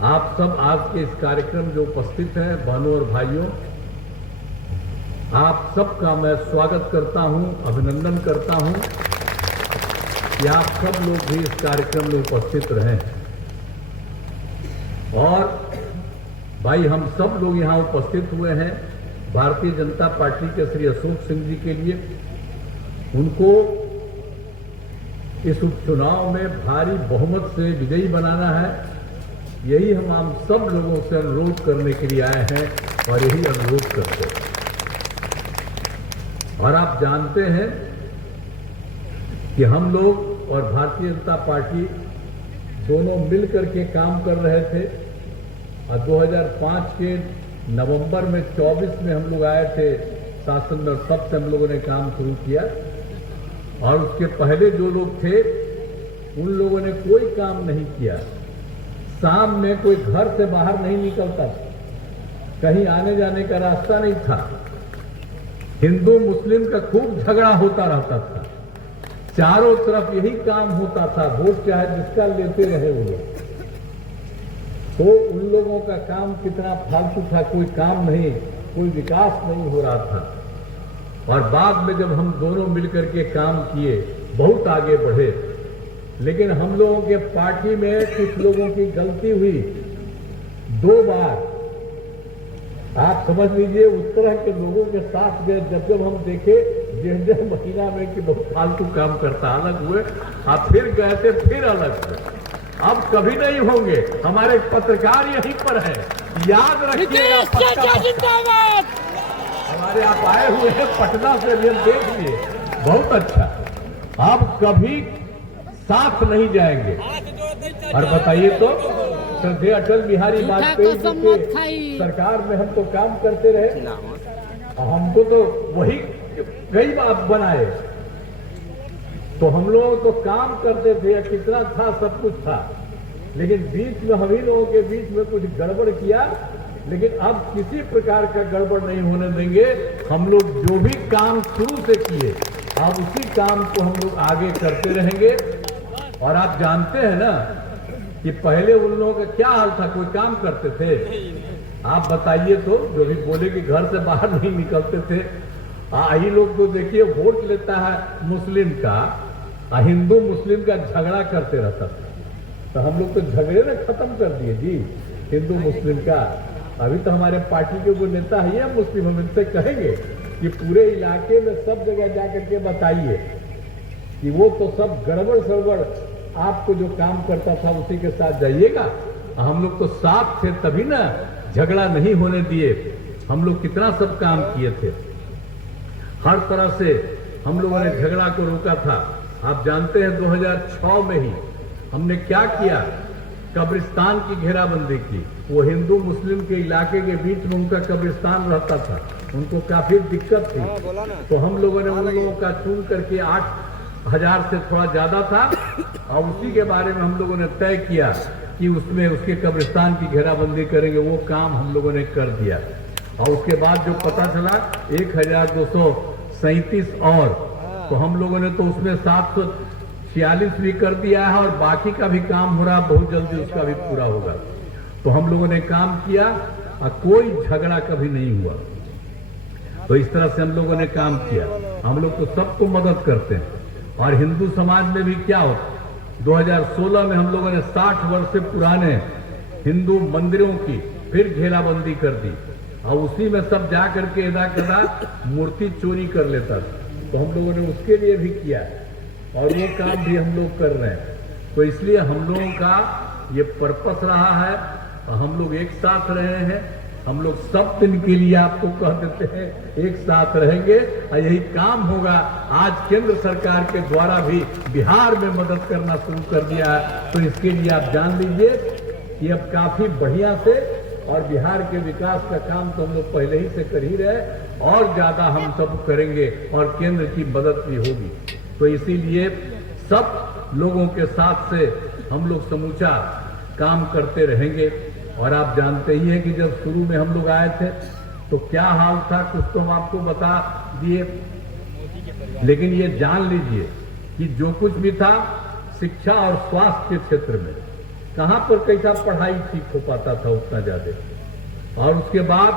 आप सब आज के इस कार्यक्रम जो उपस्थित हैं, बहनों और भाइयों, आप सबका मैं स्वागत करता हूं, अभिनंदन करता हूं कि आप सब लोग भी इस कार्यक्रम में उपस्थित रहें। और भाई, हम सब लोग यहां उपस्थित हुए हैं भारतीय जनता पार्टी के श्री अशोक सिंह जी के लिए। उनको इस उपचुनाव में भारी बहुमत से विजयी बनाना है, यही हम सब लोगों से अनुरोध करने के लिए आए हैं और यही अनुरोध करते हैं। और आप जानते हैं कि हम लोग और भारतीय जनता पार्टी दोनों मिलकर के काम कर रहे थे। और 2005 के नवंबर में 24 में हम लोग आए थे शासन में, तब से हम लोगों ने काम शुरू किया। और उसके पहले जो लोग थे उन लोगों ने कोई काम नहीं किया। शाम में कोई घर से बाहर नहीं निकलता था, कहीं आने जाने का रास्ता नहीं था। हिंदू मुस्लिम का खूब झगड़ा होता रहता था, चारों तरफ यही काम होता था, वोट चाहे जिसका लेते रहे वो लोग। तो उन लोगों का काम कितना फालतू था, कोई काम नहीं, कोई विकास नहीं हो रहा था। और बाद में जब हम दोनों मिलकर के काम किए, बहुत आगे बढ़े। लेकिन हम लोगों के पार्टी में कुछ लोगों की गलती हुई। 2 बार आप समझ लीजिए, उस तरह के लोगों के साथ गए, जब हम देखे 1.5 महीना में कि बहुत फालतू काम करता, अलग हुए। आप फिर गए थे, फिर अलग हुए। अब कभी नहीं होंगे। हमारे पत्रकार यहीं पर है, याद रखिएगा। हमारे आप आए हुए हैं पटना से, भी हम देख लिए, बहुत अच्छा। अब कभी साथ नहीं जाएंगे। और बताइए तो, श्रद्धेय अटल बिहारी वाजपेयी जी के सरकार में हम तो काम करते रहे, हमको तो वही कई बार बनाए। तो हम लोग तो काम करते थे, कितना था, सब कुछ था। लेकिन बीच में हम ही लोगों के बीच में कुछ गड़बड़ किया। लेकिन अब किसी प्रकार का गड़बड़ नहीं होने देंगे। हम लोग जो भी काम शुरू से किए, अब उसी काम को हम लोग आगे करते रहेंगे। और आप जानते हैं ना कि पहले उन लोगों का क्या हाल था, कोई काम करते थे? आप बताइए तो, जो भी बोले कि घर से बाहर नहीं निकलते थे। यही लोग तो देखिए, वोट लेता है मुस्लिम का, हिंदू मुस्लिम का झगड़ा करते रहता था। तो हम लोग तो झगड़े ना खत्म कर दिए जी, हिंदू मुस्लिम का। अभी तो हमारे पार्टी के वो नेता है या मुस्लिम, हम इनसे कहेंगे कि पूरे इलाके में सब जगह जाकर के बताइए कि वो तो सब गड़बड़ सड़बड़, आपको जो काम करता था उसी के साथ जाइएगा। हम लोग तो साथ थे, तभी ना झगड़ा नहीं होने दिए। हम लोग कितना सब काम किए थे, हर तरह से हम लोगों ने झगड़ा को रोका था। आप जानते हैं 2006 में ही हमने क्या किया, कब्रिस्तान की घेराबंदी की। वो हिंदू मुस्लिम के इलाके के बीच में उनका कब्रिस्तान रहता था, उनको काफी दिक्कत थी। तो हम लोगों ने उन लोगों का चुन करके 8,000 से थोड़ा ज्यादा था, और उसी के बारे में हम लोगों ने तय किया कि उसमें उसके कब्रिस्तान की घेराबंदी करेंगे। वो काम हम लोगों ने कर दिया। और उसके बाद जो पता चला 1,237 और, तो हम लोगों ने तो उसमें 746 भी कर दिया है, और बाकी का भी काम हो रहा, बहुत जल्दी उसका भी पूरा होगा। तो हम लोगों ने काम किया और कोई झगड़ा कभी नहीं हुआ। तो इस तरह से हम लोगों ने काम किया। हम लोग तो सबको मदद करते हैं। और हिंदू समाज में भी क्या होता, 2016 में हम लोगों ने 60 वर्ष से पुराने हिंदू मंदिरों की फिर घेराबंदी कर दी। और उसी में सब जा करके एदा कदा मूर्ति चोरी कर लेता था। तो हम लोगों ने उसके लिए भी किया, और वो काम भी हम लोग कर रहे हैं। तो इसलिए हम लोगों का ये पर्पस रहा है, हम लोग एक साथ रहे हैं। हम लोग सब दिन के लिए आपको कह देते हैं, एक साथ रहेंगे और यही काम होगा। आज केंद्र सरकार के द्वारा भी बिहार में मदद करना शुरू कर दिया है। तो इसके लिए आप जान लीजिए कि अब काफी बढ़िया से, और बिहार के विकास का काम तो हम लोग पहले ही से कर ही रहे, और ज्यादा हम सब करेंगे, और केंद्र की मदद भी होगी। तो इसीलिए सब लोगों के साथ से हम लोग समूचा काम करते रहेंगे। और आप जानते ही हैं कि जब शुरू में हम लोग आए थे तो क्या हाल था, कुछ तो हम आपको बता दिए। लेकिन ये जान लीजिए कि जो कुछ भी था शिक्षा और स्वास्थ्य के क्षेत्र में, कहां पर कैसा पढ़ाई ठीक हो पाता था उतना ज्यादा। और उसके बाद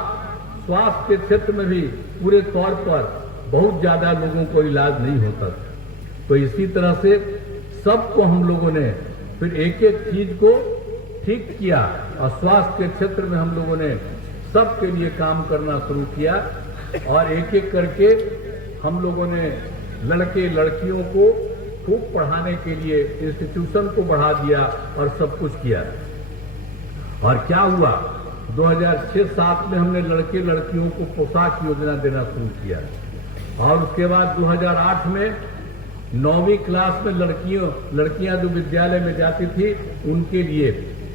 स्वास्थ्य के क्षेत्र में भी पूरे तौर पर बहुत ज्यादा लोगों को इलाज नहीं होता था। तो इसी तरह से सबको हम लोगों ने फिर एक एक चीज को ठीक किया और स्वास्थ्य के क्षेत्र में हम लोगों ने सबके लिए काम करना शुरू किया और एक एक करके हम लोगों ने लड़के लड़कियों को खूब पढ़ाने के लिए इंस्टीट्यूशन को बढ़ा दिया और सब कुछ किया। और क्या हुआ, 2006-07 में हमने लड़के लड़कियों को पोशाक योजना देना शुरू किया और उसके बाद 2008 में 9वीं क्लास में लड़कियां जो विद्यालय में जाती थी उनके लिए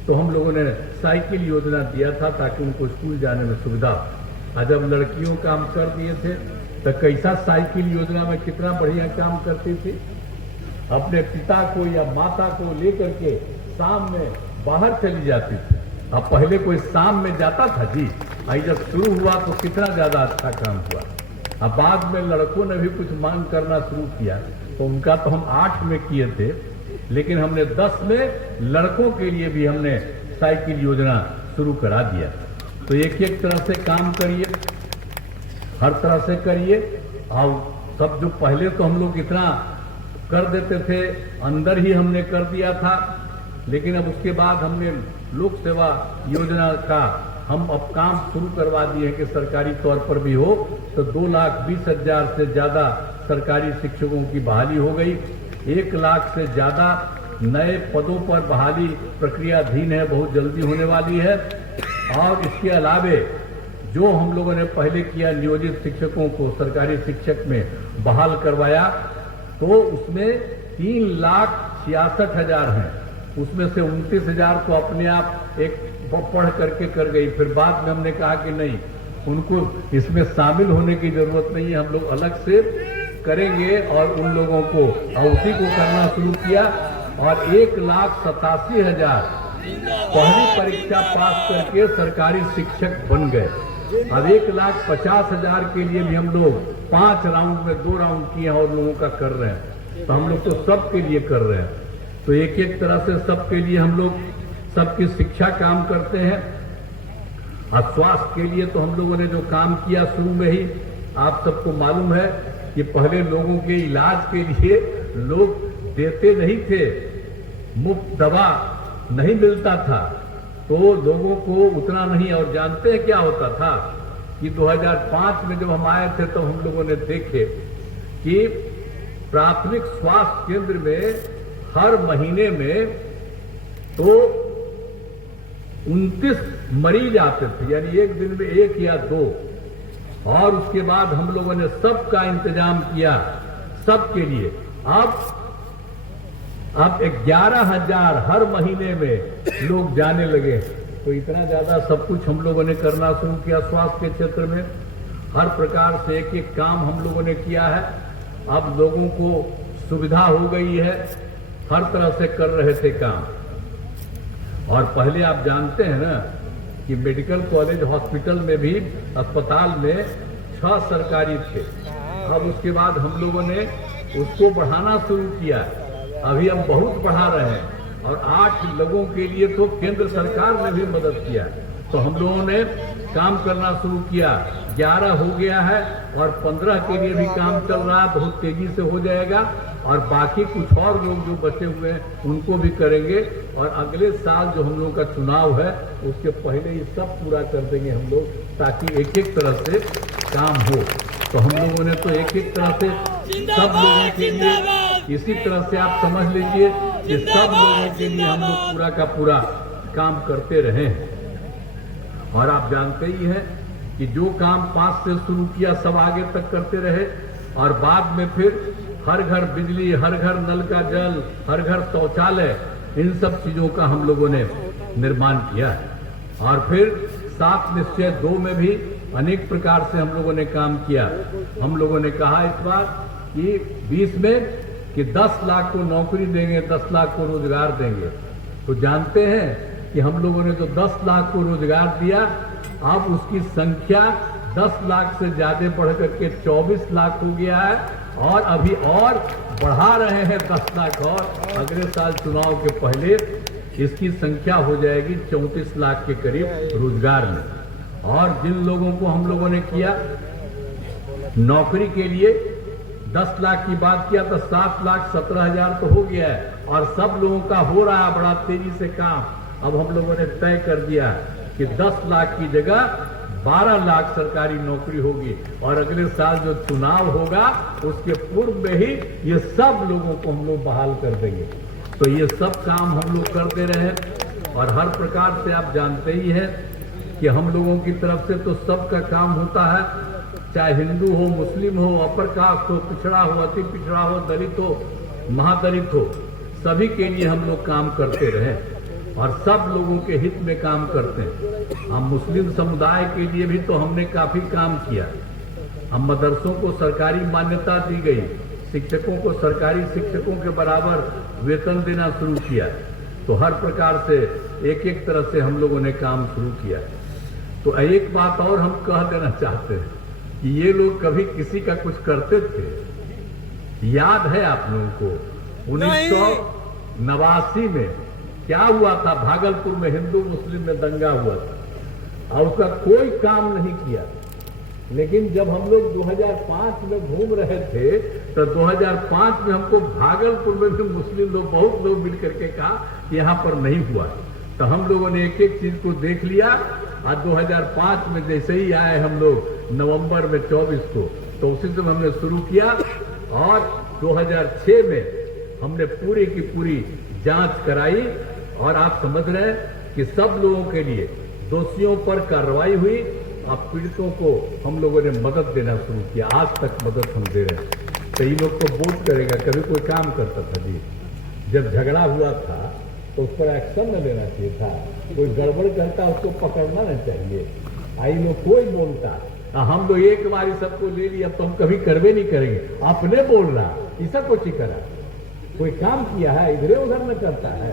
तो हम लोगों ने साइकिल योजना दिया था ताकि उनको स्कूल जाने में सुविधा। और जब लड़कियों काम कर दिए थे तो कैसा साइकिल योजना में कितना बढ़िया काम करती थी, अपने पिता को या माता को लेकर के शाम में बाहर चली जाती थी। अब पहले कोई शाम में जाता था जी, आई जब शुरू हुआ तो कितना ज्यादा अच्छा काम हुआ। अब बाद में लड़कों ने भी कुछ मांग करना शुरू किया तो उनका तो हम 8 में किए थे, लेकिन हमने 10 में लड़कों के लिए भी हमने साइकिल योजना शुरू करा दिया। तो एक एक तरह से काम करिए, हर तरह से करिए। और सब जो पहले तो हम लोग इतना कर देते थे, अंदर ही हमने कर दिया था, लेकिन अब उसके बाद हमने लोक सेवा योजना का हम अब काम शुरू करवा दिए कि सरकारी तौर पर भी हो। तो 2,20,000 से ज्यादा सरकारी शिक्षकों की बहाली हो गई, 1 लाख से ज्यादा नए पदों पर बहाली प्रक्रियाधीन है, बहुत जल्दी होने वाली है। और इसके अलावे जो हम लोगों ने पहले किया, नियोजित शिक्षकों को सरकारी शिक्षक में बहाल करवाया, तो उसमें 3,66,000 हैं, उसमें से 29,000 तो अपने आप एक पढ़ करके कर गई। फिर बाद में हमने कहा कि नहीं, उनको इसमें शामिल होने की जरूरत नहीं है, हम लोग अलग से करेंगे और उन लोगों को उसी को करना शुरू किया। और 1,87,000 पहली परीक्षा पास करके सरकारी शिक्षक बन गए। अब 1,50,000 के लिए भी हम लोग 5 राउंड में 2 राउंड किए और लोगों का कर रहे हैं। तो हम लोग तो सबके लिए कर रहे हैं। तो एक एक तरह से सबके लिए हम लोग सबकी शिक्षा काम करते हैं। और स्वास्थ्य के लिए तो हम लोगों ने जो काम किया शुरू में ही, आप सबको मालूम है कि पहले लोगों के इलाज के लिए लोग देते नहीं थे, मुफ्त दवा नहीं मिलता था, तो लोगों को उतना नहीं। और जानते हैं क्या होता था कि 2005 में जब हम आए थे तो हम लोगों ने देखे कि प्राथमिक स्वास्थ्य केंद्र में हर महीने में तो 29 मरीज आते थे, यानी एक दिन में 1 या 2। और उसके बाद हम लोगों ने सबका इंतजाम किया सबके लिए। अब 11,000 हर महीने में लोग जाने लगे। तो इतना ज्यादा सब कुछ हम लोगों ने करना शुरू किया स्वास्थ्य के क्षेत्र में। हर प्रकार से एक एक काम हम लोगों ने किया है। अब लोगों को सुविधा हो गई है, हर तरह से कर रहे थे काम। और पहले आप जानते हैं ना कि मेडिकल कॉलेज हॉस्पिटल में भी, अस्पताल में 6 सरकारी थे। अब उसके बाद हम लोगों ने उसको बढ़ाना शुरू किया, अभी हम बहुत बढ़ा रहे हैं। और 8 लोगों के लिए तो केंद्र सरकार ने भी मदद किया। तो हम लोगों ने काम करना शुरू किया, 11 हो गया है और 15 के लिए भी काम चल रहा है, बहुत तेजी से हो जाएगा। और बाकी कुछ और लोग जो बचे हुए हैं उनको भी करेंगे। और अगले साल जो हम लोगों का चुनाव है उसके पहले ही सब पूरा कर देंगे हम लोग, ताकि एक एक तरह से काम हो। तो हम लोगों ने तो एक एक तरह से सब लोगों के लिए, इसी तरह से आप समझ लीजिए कि सब लोगों के लिए हम लोग पूरा का पूरा काम करते रहे हैं। और आप जानते ही हैं कि जो काम 5 से शुरू किया सब आगे तक करते रहे। और बाद में फिर हर घर बिजली, हर घर नल का जल, हर घर शौचालय, इन सब चीजों का हम लोगों ने निर्माण किया है। और फिर 7 निश्चय 2 में भी अनेक प्रकार से हम लोगों ने काम किया। हम लोगों ने कहा इस बार कि 20 में कि 10 लाख को नौकरी देंगे, 10 लाख को रोजगार देंगे। तो जानते हैं कि हम लोगों ने तो 10 लाख को रोजगार दिया, अब उसकी संख्या 10 लाख से ज्यादा बढ़ करके 24 लाख हो गया है। और अभी और बढ़ा रहे हैं 10 लाख और, अगले साल चुनाव के पहले इसकी संख्या हो जाएगी 34 लाख के करीब रोजगार में। और जिन लोगों को हम लोगों ने किया नौकरी के लिए 10 लाख की बात किया तो 7,17,000 तो हो गया है, और सब लोगों का हो रहा है बड़ा तेजी से काम। अब हम लोगों ने तय कर दिया कि 10 लाख की जगह 12 लाख सरकारी नौकरी होगी, और अगले साल जो चुनाव होगा उसके पूर्व में ही ये सब लोगों को हम लोग बहाल कर देंगे। तो ये सब काम हम लोग करते रहे, और हर प्रकार से आप जानते ही हैं कि हम लोगों की तरफ से तो सबका काम होता है, चाहे हिंदू हो, मुस्लिम हो, अपर कास्ट हो, पिछड़ा हो, अति पिछड़ा हो, दलित हो, महादलित हो, सभी के लिए हम लोग काम करते रहे और सब लोगों के हित में काम करते हैं। हम मुस्लिम समुदाय के लिए भी तो हमने काफी काम किया। हम मदरसों को सरकारी मान्यता दी गई, शिक्षकों को सरकारी शिक्षकों के बराबर वेतन देना शुरू किया। तो हर प्रकार से एक एक तरह से हम लोगों ने काम शुरू किया। तो एक बात और हम कह देना चाहते हैं कि ये लोग कभी किसी का कुछ करते थे? याद है आप लोगों को 1989 में क्या हुआ था? भागलपुर में हिंदू मुस्लिम में दंगा हुआ था और उसका कोई काम नहीं किया। लेकिन जब हम लोग 2005 में घूम रहे थे तो 2005 में हमको भागलपुर में भी मुस्लिम लोग बहुत लोग मिल करके कहा कि यहाँ पर नहीं हुआ। तो हम लोगों ने एक एक चीज को देख लिया और 2005 में जैसे ही आए हम लोग नवंबर में 24 को, तो उसी समय हमने शुरू किया और 2006 में हमने पूरी की पूरी जांच कराई। और आप समझ रहे हैं कि सब लोगों के लिए दोषियों पर कार्रवाई हुई और पीड़ितों को हम लोगों ने मदद देना शुरू किया। आज तक मदद हम दे रहे हैं। तो इन लोग को बोध करेगा, कभी कोई काम करता था जी, जब झगड़ा हुआ था तो उस पर एक्शन न लेना चाहिए था। कोई गड़बड़ करता उसको पकड़ना नहीं चाहिए। आई लोग कोई बोलता, हम लोग एक बार सबको ले लिया, अब तो हम कभी करवे नहीं करेंगे। अपने बोल रहा ऐसा कुछ ही करा, कोई काम किया है? इधर उधर में करता है,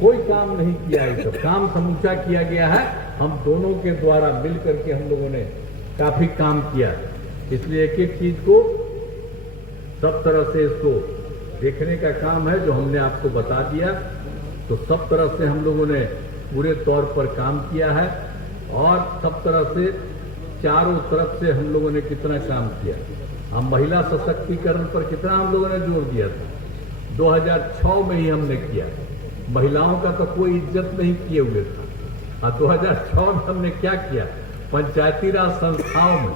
कोई काम नहीं किया है। सब काम समूचा किया गया है। हम दोनों के द्वारा मिल करके हम लोगों ने काफी काम किया। इसलिए एक एक चीज को सब तरह से इसको देखने का काम है जो हमने आपको बता दिया। तो सब तरह से हम लोगों ने पूरे तौर पर काम किया है और सब तरह से चारों तरफ से हम लोगों ने कितना काम किया। हम महिला सशक्तिकरण पर कितना हम लोगों ने जोर दिया था। 2006 में ही हमने किया। महिलाओं का तो कोई इज्जत नहीं किए हुए था। और 2006 में हमने क्या किया? पंचायती राज संस्थाओं में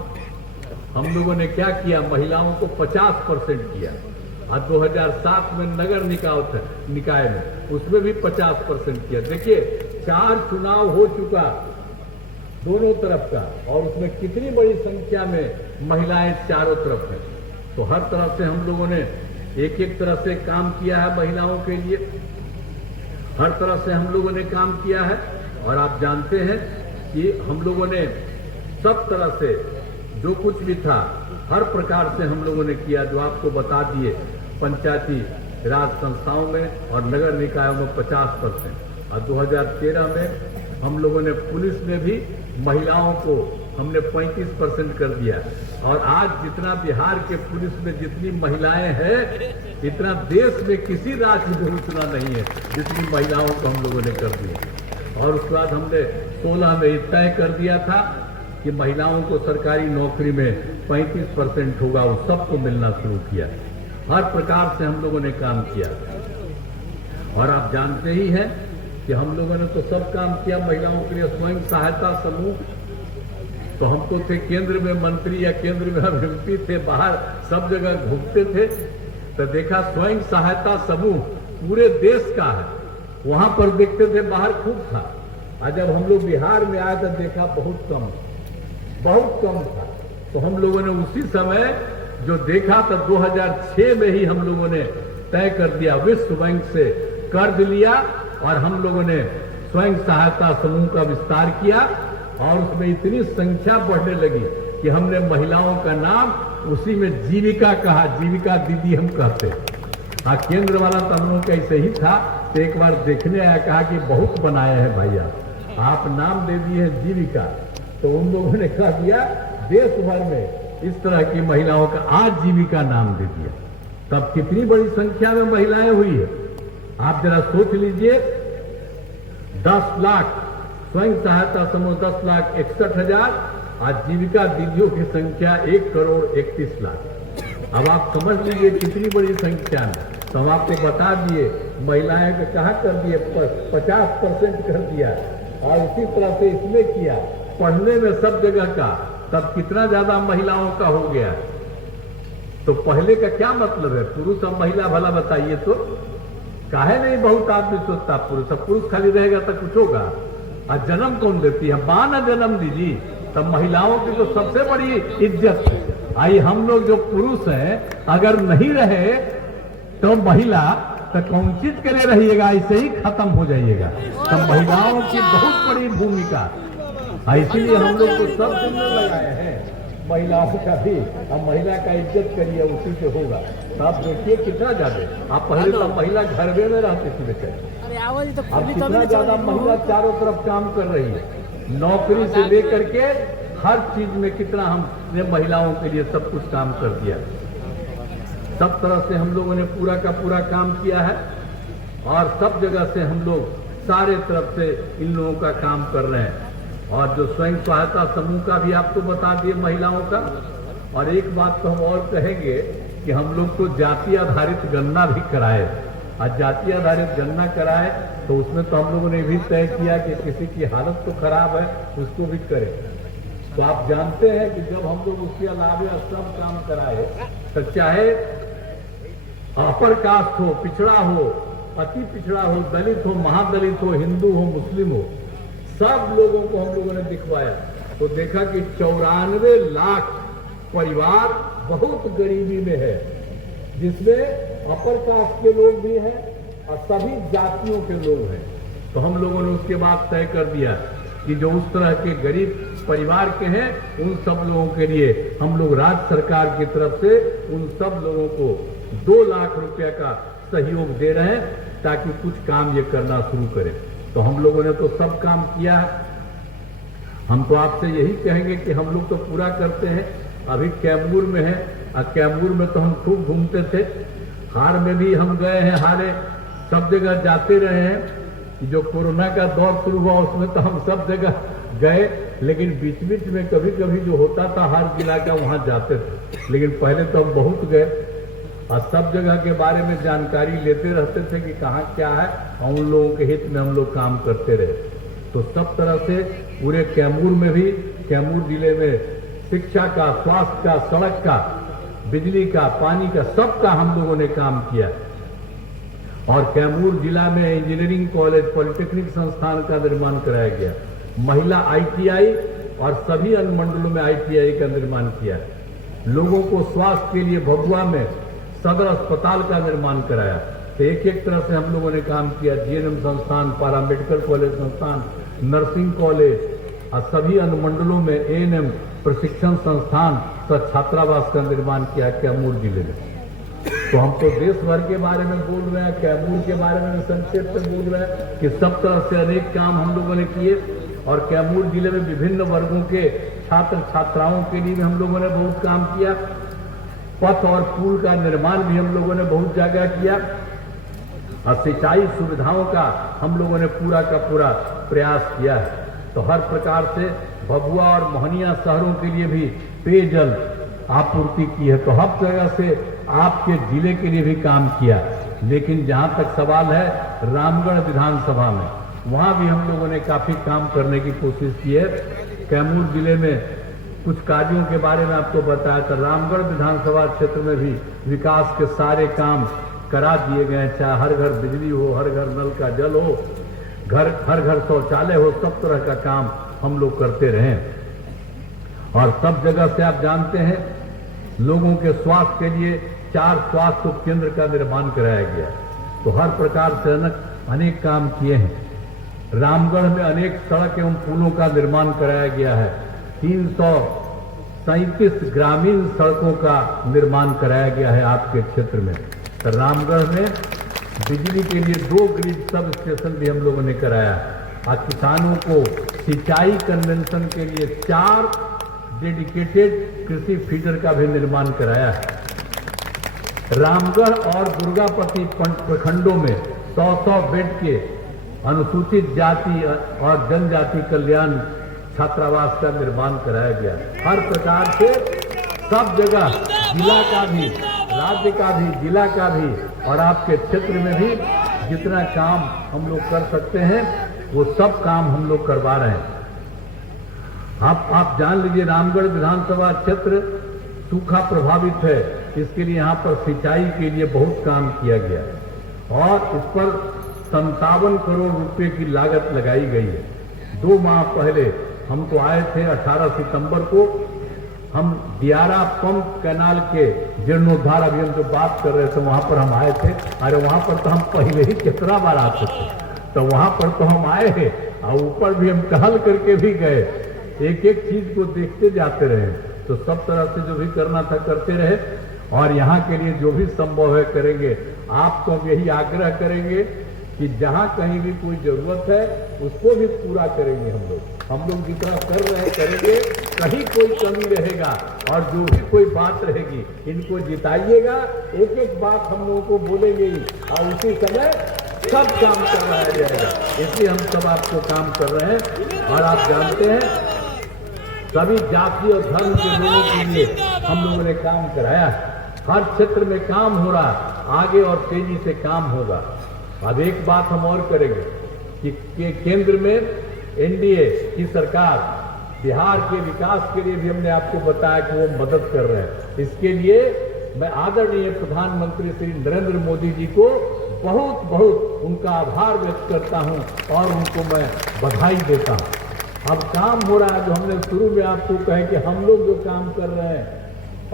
हम लोगों ने क्या किया? महिलाओं को 50% किया। और 2007 में नगर निकाय में उसमें भी 50% किया। देखिए 4 चुनाव हो चुका दोनों तरफ का, और उसमें कितनी बड़ी संख्या में महिलाएं चारों तरफ हैं। तो हर तरफ से हम लोगों ने एक एक तरह से काम किया है महिलाओं के लिए। हर तरह से हम लोगों ने काम किया है। और आप जानते हैं कि हम लोगों ने सब तरह से जो कुछ भी था हर प्रकार से हम लोगों ने किया, जो आपको बता दिए। पंचायती राज संस्थाओं में और नगर निकायों में 50%। और 2013 में हम लोगों ने पुलिस में भी महिलाओं को हमने 35% कर दिया। और आज जितना बिहार के पुलिस में जितनी महिलाएं हैं, इतना देश में किसी राज्य में उतना नहीं है जितनी महिलाओं को हम लोगों ने कर दिया। और उसके बाद हमने 16 में तय कर दिया था कि महिलाओं को सरकारी नौकरी में 35% होगा, वो सबको मिलना शुरू किया। हर प्रकार से हम लोगों ने काम किया। और आप जानते ही हैं कि हम लोगों ने तो सब काम किया महिलाओं के लिए। स्वयं सहायता समूह, तो हमको थे केंद्र में मंत्री या केंद्र में हम एमपी थे, बाहर सब जगह घूमते थे, तो देखा स्वयं सहायता समूह पूरे देश का है। वहां पर देखते थे बाहर खूब था। और जब हम लोग बिहार में आए तो देखा बहुत कम था। तो हम लोगों ने उसी समय जो देखा तो 2006 में ही हम लोगों ने तय कर दिया, विश्व बैंक से कर्ज लिया और हम लोगों ने स्वयं सहायता समूह का विस्तार किया। और उसमें इतनी संख्या बढ़ने लगी कि हमने महिलाओं का नाम उसी में जीविका कहा। जीविका दीदी हम कहते हैं। केंद्र वाला तो हम लोगों का ऐसे ही था। तो एक बार देखने आया, कहा कि बहुत बनाया है भैया, आप नाम दे दिए हैं जीविका। तो उन लोगों ने कहा दिया देश भर में इस तरह की महिलाओं का आज जीविका नाम दे दिया। तब कितनी बड़ी संख्या में महिलाएं हुई है। आप जरा सोच लीजिए 10 लाख स्वयं सहायता समूह 10,61,000, आजीविका दीदियों की संख्या 1,31,00,000। अब आप समझ लीजिए कितनी बड़ी संख्या में। तो हम आपको बता दिए, महिलाएं को कहा कर दिए 50% कर दिया, और उसी तरह से इसमें किया, पढ़ने में सब जगह का, तब कितना ज्यादा महिलाओं का हो गया। तो पहले का क्या मतलब है, पुरुष और महिला, भला बताइए तो। काहे नहीं बहुत आदमी सोचता पुरुष, अब पुरुष खाली रहेगा तो कुछ होगा। और जन्म कौन देती है, मां ना जन्म दीजिए, तब महिलाओं की तो सबसे बड़ी इज्जत है। आई हम लोग जो पुरुष हैं, अगर नहीं रहे तो महिला तो कौन चीज के लिए रहिएगा, ऐसे ही खत्म हो जाइएगा। तो महिलाओं की बहुत बड़ी भूमिका, इसीलिए हम लोग को सब जिम्मे लगाए हैं महिलाओं का भी। अब महिला का इज्जत करिए, उसी से होगा। तो आप देखिए कितना ज्यादा, आप पहले तो महिला घर में रहती थी बेटे, अब कितना ज्यादा महिला चारों तरफ काम कर रही है, नौकरी से लेकर के हर चीज में कितना हमने महिलाओं के लिए सब कुछ काम कर दिया। सब तरह से हम लोगों ने पूरा का पूरा काम किया है, और सब जगह से हम लोग सारे तरफ से इन लोगों का काम कर रहे हैं। और जो स्वयं सहायता समूह का भी आपको बता दिए महिलाओं का। और एक बात तो हम और कहेंगे कि हम लोग को जाति आधारित गणना भी कराए, और जाति आधारित गणना कराए तो उसमें तो हम लोगों ने भी तय किया कि किसी की हालत तो खराब है उसको भी करें। तो आप जानते हैं कि जब हम लोग उसके अलावे सब काम कराए, तो चाहे अपर कास्ट हो, पिछड़ा हो, अति पिछड़ा हो, दलित हो, महादलित हो, हिंदू हो, मुस्लिम हो, सब लोगों को हम लोगों ने दिखवाया। तो देखा कि 94 लाख परिवार बहुत गरीबी में है, जिसमें अपर कास्ट के लोग भी हैं और सभी जातियों के लोग हैं। तो हम लोगों ने उसके बाद तय कर दिया कि जो उस तरह के गरीब परिवार के हैं, उन सब लोगों के लिए हम लोग राज्य सरकार की तरफ से उन सब लोगों को 2 लाख रुपया का सहयोग दे रहे हैं, ताकि कुछ काम ये करना शुरू करें। तो हम लोगों ने तो सब काम किया है। हम तो आपसे यही कहेंगे कि हम लोग तो पूरा करते हैं। अभी कैमूर में है, और कैमूर में तो हम खूब घूमते थे, हार में भी हम गए हैं, हारे सब जगह जाते रहे हैं। जो कोरोना का दौर शुरू हुआ उसमें तो हम सब जगह गए, लेकिन बीच बीच में कभी कभी जो होता था हर जिला का वहां जाते थे। लेकिन पहले तो हम बहुत गए, और सब जगह के बारे में जानकारी लेते रहते थे कि कहाँ क्या है, और उन लोगों के हित में हम लोग काम करते रहे। तो सब तरह से पूरे कैमूर में भी, कैमूर जिले में शिक्षा का, स्वास्थ्य का, सड़क का, बिजली का, पानी का, सबका हम लोगों ने काम किया। और कैमूर जिला में इंजीनियरिंग कॉलेज, पॉलिटेक्निक संस्थान का निर्माण कराया गया, महिला ITI और सभी अनुमंडलों में ITI का निर्माण किया। लोगों को स्वास्थ्य के लिए भभुआ में सदर अस्पताल का निर्माण कराया। तो एक एक तरह से हम लोगों ने काम किया। GNM संस्थान, पैरामेडिकल कॉलेज संस्थान, नर्सिंग कॉलेज, और सभी अनुमंडलों में ANM प्रशिक्षण संस्थान, छात्रावास का निर्माण किया कैमूर जिले में। तो हम तो देश भर के बारे में बोल रहे हैं, कैमूर के बारे में संक्षेप में बोल रहे हैं कि सब तरह से अनेक काम हम लोगों ने किए। और कैमूर जिले में विभिन्न वर्गों के छात्र छात्राओं के लिए भी हम लोगों ने बहुत काम किया। पथ और पुल का निर्माण भी हम लोगों ने बहुत जगह किया, और सिंचाई सुविधाओं का हम लोगों ने पूरा का पूरा प्रयास किया है। तो हर प्रकार से भभुआ और मोहनिया शहरों के लिए भी पेयजल आपूर्ति की है। तो हर जगह से आपके जिले के लिए भी काम किया। लेकिन जहां तक सवाल है रामगढ़ विधानसभा में, वहां भी हम लोगों ने काफी काम करने की कोशिश की है। कैमूर जिले में कुछ कार्यों के बारे में आपको बताया था। रामगढ़ विधानसभा क्षेत्र में भी विकास के सारे काम करा दिए गए, चाहे हर घर बिजली हो, हर घर नल का जल हो, हर घर शौचालय हो, सब तरह का काम हम लोग करते रहे। और सब जगह से आप जानते हैं लोगों के स्वास्थ्य के लिए 4 स्वास्थ्य उपकेंद्र का निर्माण कराया गया। तो हर प्रकार से अनेक काम किए हैं। रामगढ़ में अनेक सड़क एवं पुलों का निर्माण कराया गया है। 337 ग्रामीण सड़कों का निर्माण कराया गया है आपके क्षेत्र में। तो रामगढ़ में बिजली के लिए 2 ग्रिड सब स्टेशन भी हम लोगों ने कराया। और किसानों को सिंचाई कन्वेंशन के लिए 4 डेडिकेटेड कृषि फीडर का भी निर्माण कराया है। रामगढ़ और दुर्गापति प्रखंडों में 100-100 बेड के अनुसूचित जाति और जनजाति कल्याण छात्रावास का निर्माण कराया गया। हर प्रकार से सब जगह, जिला का भी, राज्य का भी, जिला का भी और आपके क्षेत्र में भी जितना काम हम लोग कर सकते हैं वो सब काम हम लोग करवा रहे हैं। आप जान लीजिए, रामगढ़ विधानसभा क्षेत्र सूखा प्रभावित है। इसके लिए यहाँ पर सिंचाई के लिए बहुत काम किया गया है और इस पर 57 करोड़ रुपए की लागत लगाई गई है। 2 माह पहले हम तो आए थे, 18 सितंबर को हम दियारा पंप कैनाल के जीर्णोद्धार अभियान जो बात कर रहे थे वहां पर हम आए थे। अरे वहां पर तो हम पहले ही कितना बार आ चुके, तो वहां पर तो हम आए हैं और ऊपर भी हम टहल करके भी गए, एक एक चीज को देखते जाते रहे। तो सब तरह से जो भी करना था करते रहे और यहाँ के लिए जो भी संभव है करेंगे। आपको हम यही आग्रह करेंगे कि जहाँ कहीं भी कोई जरूरत है उसको भी पूरा करेंगे। हम लोग जितना कर रहे हैं करेंगे, कहीं कोई कमी रहेगा और जो भी कोई बात रहेगी इनको जिताइएगा। एक एक बात हम लोगों को बोलेंगे ही और उसी समय सब काम करवाया जाएगा। इसलिए हम सब आपको काम कर रहे हैं और आप जानते हैं सभी जाति और धर्म के लोगों के लिए हम लोगों ने काम कराया है। हर क्षेत्र में काम हो रहा, आगे और तेजी से काम होगा। अब एक बात हम और करेंगे कि केंद्र में एनडीए की सरकार बिहार के विकास के लिए भी हमने आपको बताया कि वो मदद कर रहे हैं। इसके लिए मैं आदरणीय प्रधानमंत्री श्री नरेंद्र मोदी जी को बहुत बहुत उनका आभार व्यक्त करता हूं और उनको मैं बधाई देता हूं। अब काम हो रहा है, जो हमने शुरू में आपको कहे कि हम लोग जो काम कर रहे हैं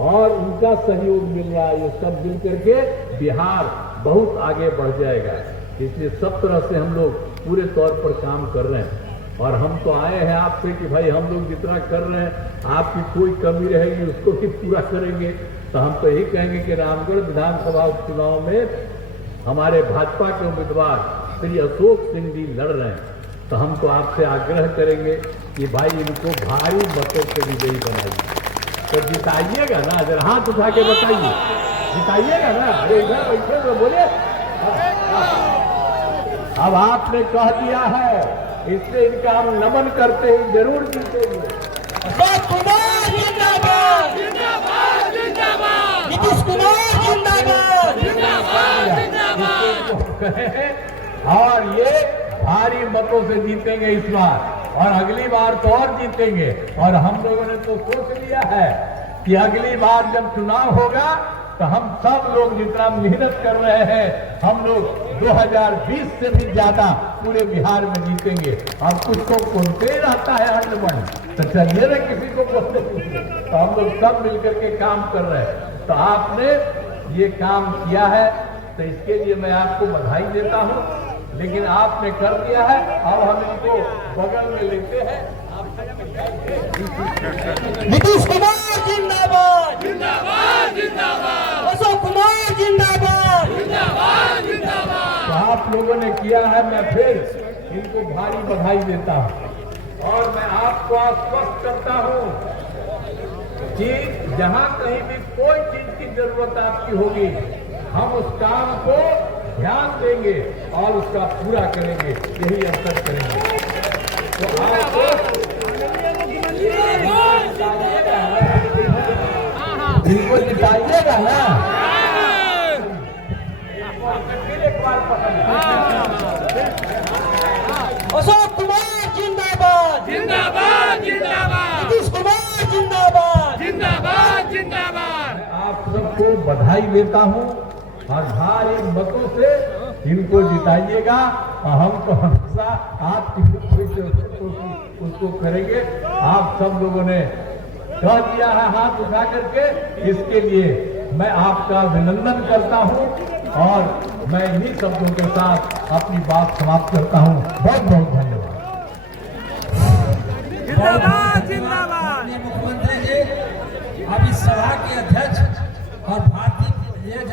और उनका सहयोग मिल रहा है, ये सब मिल करके बिहार बहुत आगे बढ़ जाएगा। इसलिए सब तरह से हम लोग पूरे तौर पर काम कर रहे हैं और हम तो आए हैं आपसे कि भाई हम लोग जितना कर रहे हैं आपकी कोई कमी रहेगी उसको भी पूरा करेंगे। तो हम तो यही कहेंगे कि रामगढ़ विधानसभा उपचुनाव में हमारे भाजपा के उम्मीदवार श्री अशोक सिंह जी लड़ रहे हैं, तो हम तो आपसे आग्रह करेंगे कि भाई इनको भारी मतों से विजयी बनाइए। तो जिताइएगा ना, जरा हाथ उठा के बताइए, जिताइएगा ना। अरे इधर बैठे तो बोले। अब आपने कह दिया है, इसलिए इनका हम नमन करते हैं, जरूर जीतेंगे। अशोक कुमार जिंदाबाद, जिंदाबाद, जिंदाबाद। नीतीश कुमार जिंदाबाद, जिंदाबाद, जिंदाबाद। और ये भारी मतों से जीतेंगे इस बार और अगली बार तो और जीतेंगे। और हम लोगों ने तो सोच लिया है कि अगली बार जब चुनाव होगा तो हम सब लोग जितना मेहनत कर रहे हैं हम लोग 2020 से भी ज्यादा पूरे बिहार में जीतेंगे। अब कुछ तो बोलते ही रहता है अंडमन, तो चलिए ना किसी को बोलते, तो हम लोग सब मिलकर के काम कर रहे हैं। तो आपने ये काम किया है तो इसके लिए मैं आपको बधाई देता हूँ, लेकिन आपने कर दिया है। अब हम इनको बगल में लेते हैं। नीतीश कुमार जिंदाबाद, जिंदाबाद, जिंदाबाद। अशोक कुमार जिंदाबाद, जिंदाबाद, जिंदाबाद। तो आप लोगों ने किया है, मैं फिर इनको भारी बधाई देता हूँ और मैं आपको आश्वस्त करता हूँ कि जहाँ कहीं भी कोई चीज की जरूरत आपकी होगी हम उस काम को ध्यान देंगे और उसका पूरा करेंगे, यही अवसर करेंगे। तो आपको इनको जिताइएगा ना। एक बार अशोक कुमार जिंदाबाद, जिंदाबाद, जिंदाबाद। नीतीश कुमार जिंदाबाद, जिंदाबाद, जिंदाबाद। आप सबको बधाई देता हूँ और भारी मतों से इनको जिताइएगा और हम तो हमेशा आपकी उसको करेंगे। आप सब लोगों ने कह दिया है हाथ उठा करके, इसके लिए मैं आपका अभिनंदन करता हूं और मैं इन्हीं शब्दों के साथ अपनी बात समाप्त करता हूं। बहुत बहुत धन्यवाद। जिंदाबाद, जिंदाबाद। मुख्यमंत्री जी अब इस सभा के अध्यक्ष और